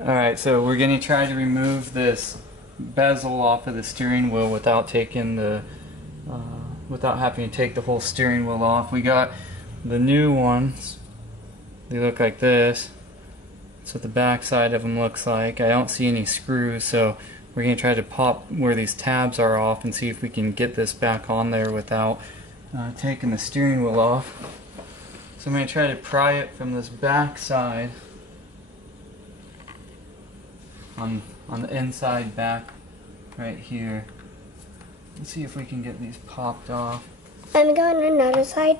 Alright, so we're going to try to remove this bezel off of the steering wheel without taking the without having to take the whole steering wheel off. We got the new ones. They look like this. That's what the back side of them looks like. I don't see any screws, so we're going to try to pop where these tabs are off and see if we can get this back on there without taking the steering wheel off. So I'm going to try to pry it from this back side on the inside back right here. Let's see if we can get these popped off. I'm going on another side.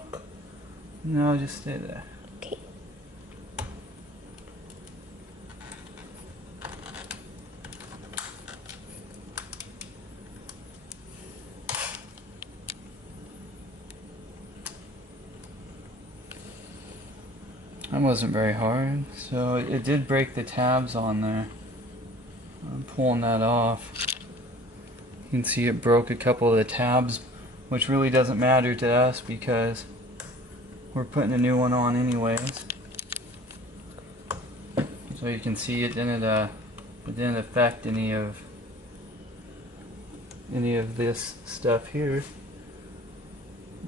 No, just stay there. Okay. That wasn't very hard. So it did break the tabs on there. I'm pulling that off. You can see it broke a couple of the tabs, which really doesn't matter to us because we're putting a new one on anyways. So you can see it didn't affect any of this stuff here.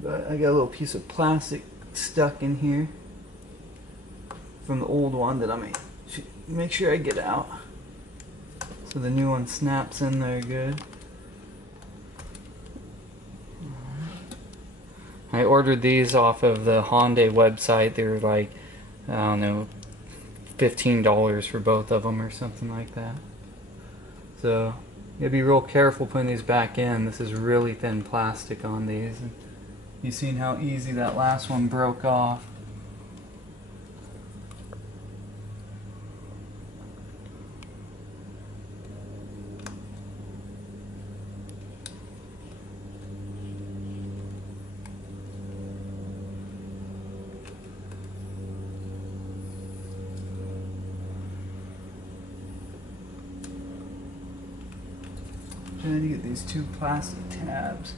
But I got a little piece of plastic stuck in here from the old one that I should make sure I get out. So the new one snaps in there good. I ordered these off of the Hyundai website. They were like, I don't know, $15 for both of them or something like that. So you gotta be real careful putting these back in. This is really thin plastic on these. And you've seen how easy that last one broke off. Trying to get these two plastic tabs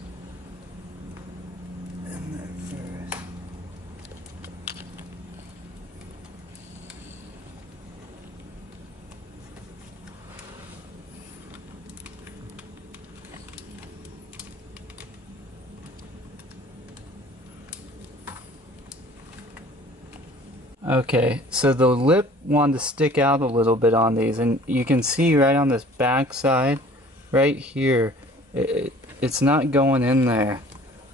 in there first. Okay, so the lip wanted to stick out a little bit on these, and you can see right on this back side right here, it's not going in there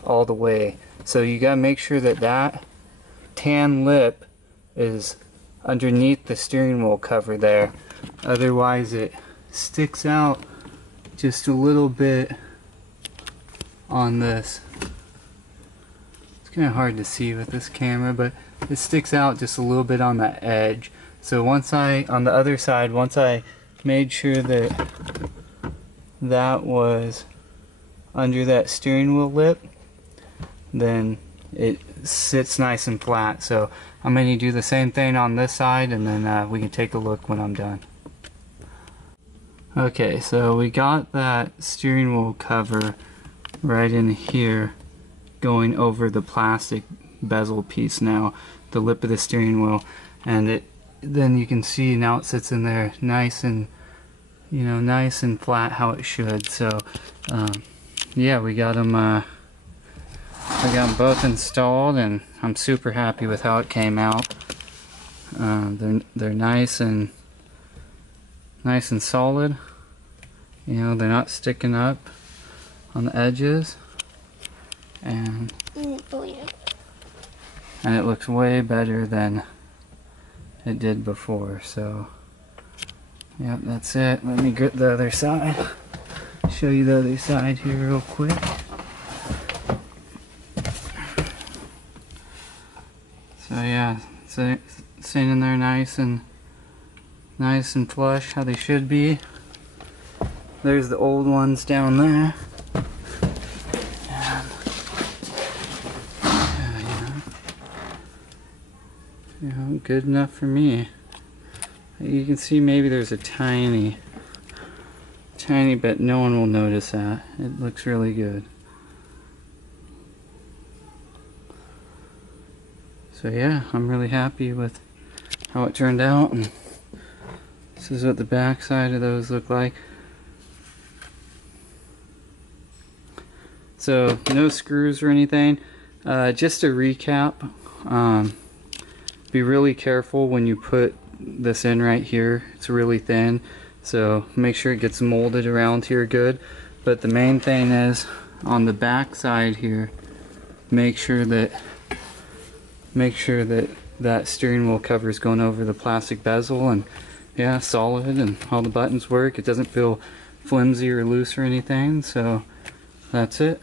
all the way. So you gotta make sure that that tan lip is underneath the steering wheel cover there. Otherwise it sticks out just a little bit on this. It's kind of hard to see with this camera, but it sticks out just a little bit on that edge. So on the other side, once I made sure that that was under that steering wheel lip, then it sits nice and flat. So I'm going to do the same thing on this side, and then we can take a look when I'm done. Okay, so we got that steering wheel cover right in here going over the plastic bezel piece now, the lip of the steering wheel, and then you can see now it sits in there nice and nice and flat how it should. So yeah, we got them both installed, and I'm super happy with how it came out. They're nice and solid. They're not sticking up on the edges, and it looks way better than it did before. So yep, that's it. Let me get the other side. Show you the other side here real quick. So yeah, so sitting in there nice and flush, how they should be. There's the old ones down there. And good enough for me. You can see maybe there's a tiny bit. No one will notice that. It looks really good. So yeah, I'm really happy with how it turned out, and This is what the back side of those look like. So no screws or anything. Just to recap, be really careful when you put this in right here. It's really thin, so make sure it gets molded around here good. But the main thing is on the back side here, make sure that that steering wheel cover is going over the plastic bezel, and yeah, solid, and all the buttons work. It doesn't feel flimsy or loose or anything, so that's it.